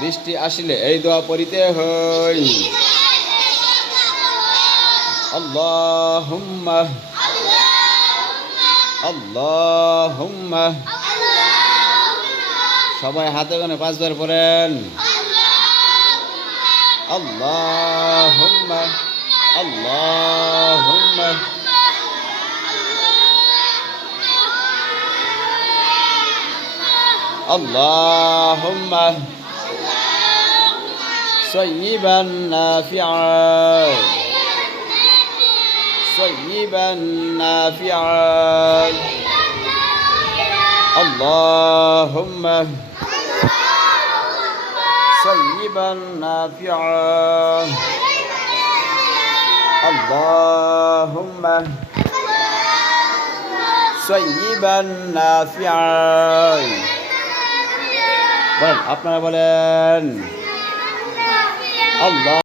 বৃষ্টি আসলে এই দোয়া পড়িতে হই সবাই হাতে গনে পাঁচবার পড়েন। আল্লাহুম্মা। আল্লাহুম্মা। আল্লাহুম্মা। صيبا نافعا صيبا نافعا اللهم صيبا نافعا اللهم صيبا نافعا বলেন আপনারা বলেন Allah.